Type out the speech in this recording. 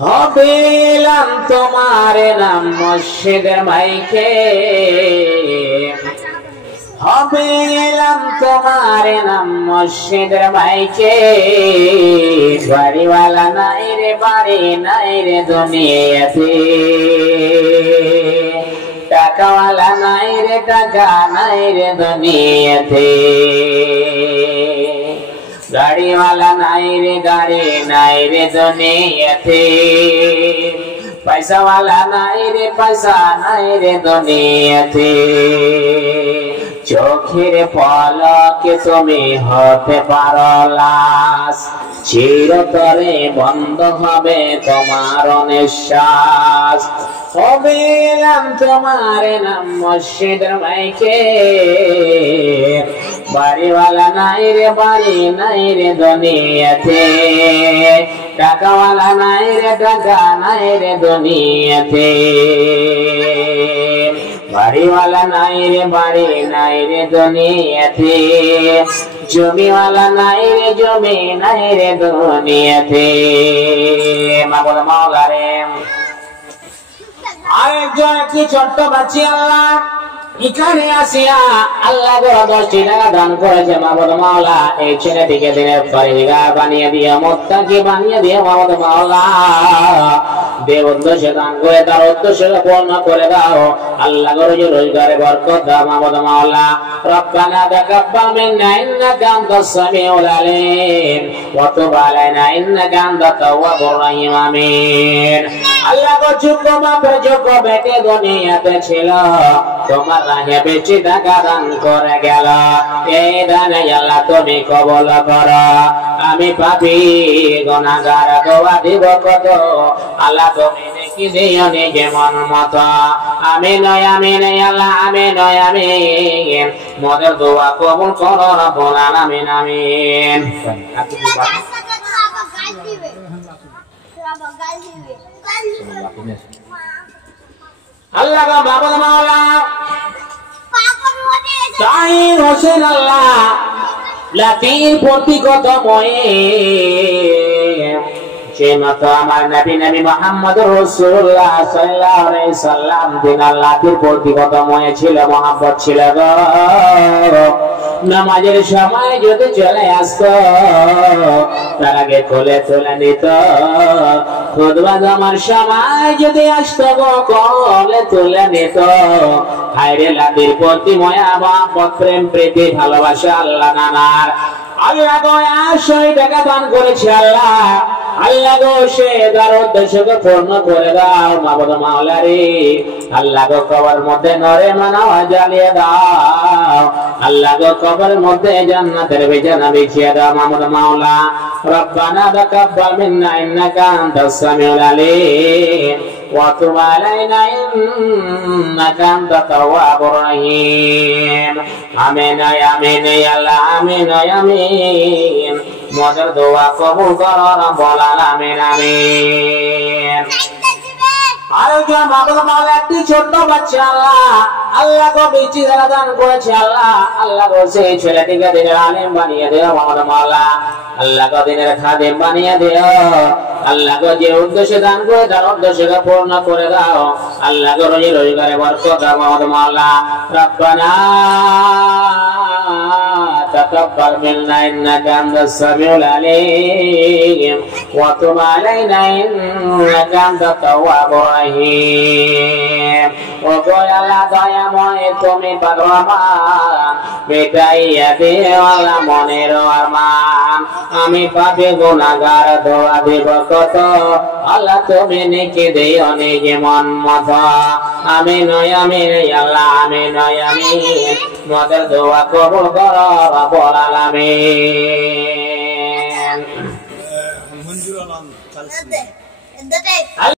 হবিলাম তোমার নাম মসজিদের মাইকে, হবিলাম তোমার নাম মসজিদের মাইকে। বাড়িওয়ালা নাই রে বাড়ি নাই রে দুনিয়াতে, টাকাওয়ালা নাই রে টাকা নাই রে দুনিয়াতে। গাড়িওয়ালা নাই রে গাড়ি নাই রে দুনিয়াতে, পয়সাওয়ালা নাই রে পয়সা নাই রে দুনিয়াতে। চোখের পলকে তুমি হতে পারো লাশ, চিরতরে বন্ধ হবে তোমার নিঃশ্বাস। হবিলাম তোমার নাম মসজিদের মাইকে, বাড়িওয়ালা নাই রে বাড়ি নাই রে দুনিয়াতে, টাকাওয়ালা নাই রে টাকা নাই রে দুনিয়াতে। বাড়িওয়ালা নাই রে বাড়ি নাই রে দুনিয়াতে, জমিওয়ালা নাই রে জমি নাই রে দুনিয়াতে। মাগো মাওলা রে, আরেকজন একটি ছোট্ট বাচ্চা আল্লাহ এখানে আসিয়া আল্লাহ 10টি টাকা দান করেছে। মাবুদ মাওলা এই ছেলেটিকে দিনের পরিগার বানিয়ে দিয়ে মুত্তাকি বানিয়ে দিয়ে মাবুদ মাওলা দেব উদ্দেশ্যে দান করে তার উদ্দেশ্য পূর্ণ করে দাও। আল্লাহ রোজগারে বরকত দাও মাবুদ মাওলা। রব্বানা তাকাব্বাল মিন্না ইন্নাকা আনতাস সামিউল আলিম ওয়া তুব আলাইনা ইন্নাকা আনতাত তাওয়াবুর রহিম। আমিন। আল্লাহ যোগ্য বাপের যোগ্য বেটে দুনিয়াতে ছিল, তোমার রাহে বেশি টাকা দান করে গেল। এই দানে আল্লাহ তুমি কবুল করো। আমি পাপী গুনাহগার দোয়া দিব কত, আল্লাহ তুমি দেখি দিও নিজে মন মতো। আমিন আমিন আল্লাহ আমিন আমিন। মোদের দোয়া কবুল করো রব্বুল আলামিন। আমিন। আল্লাহ মাবুদ মাওলা তাই হোসেন আল্লাহ লাতির প্রতি কত ময়ে, সেই মতো আমার নবী মুহাম্মদুর রাসূলুল্লাহ সাল্লাল্লাহু আলাইহি সাল্লাম দিন আল্লাহর প্রতি কত ময়ে ছিল, মহব্বত ছিল গো। নামাজের সময় যদি চলে আসতো তার আগে কোলে তুলে নিত, খুতবা জামার সময় যদি আসতো গো কোলে তুলে নিত। হায়রে লাদির প্রতি ময়া মহব্বত প্রেম প্রীতি ভালোবাসা আল্লাহ নানার। আল্লাহ গো 100 টাকা দান করেছে আল্লাহ, আল্লাহ গো সে তার উদ্দেশ্যকে পূর্ণ করে দাও মাবুদ মাওলা রে। আল্লাহ গো কবর মধ্যে নরে মানা জ্বালিয়ে দাও, আল্লাহ গো কবর মধ্যে জান্নাতের বিছানা বিছিয়ে দাও মাবুদ মাওলা। রব্বানা তাকাব্বাল মিন্না ইন্নাকা আনতাস সামিউল আলিম ওয়া তুব আলাইনা ইন্নাকা আনতাত তাওয়াবুর রহিম। আমিন আমিন আল্লাহ আমিন আমিন। মোদের দোয়া কবুল করো রব্বুল আলামিন। আমিন। আরেকজন মাবুদ মাওলা একটি ছোট্ট বাচ্চা আল্লাহ, আল্লাহ গো বেশি দান করেছে আল্লাহ। আল্লাহ গো সেই ছেলেটিকে দিনের আলেম বানিয়ে দিও মাবুদ মাওলা। আল্লাহ গো দিনের খাদেম বানিয়ে দিও। আল্লাহ গো যে উদ্দেশ্যে দান করে তার উদ্দেশ্যকে পূর্ণ করে দাও। আল্লাহ গো রোজগারে বরকত দাও মাবুদ মাওলা। রব্বানা তাকাব্বাল মিন্না ইন্নাকা আনতাস সামিউল আলিম ওয়া তুব আলাইনা ইন্নাকা আনতাত তাওয়াবুর রহিম। ও গো আল্লাহ দয়াময় তুমি পারমান, মিটাইয়া দিও আল্লাহ মনের আরমান। আমি পাপী গুনাহগার দোয়া দিব কত, আল্লাহ তুমি নেকি দিও নিজে মন মতো। আমিন আমিন আল্লাহ আমিন আমিন। মোদের দোয়া কবুল করো রব্বুল আলামিন।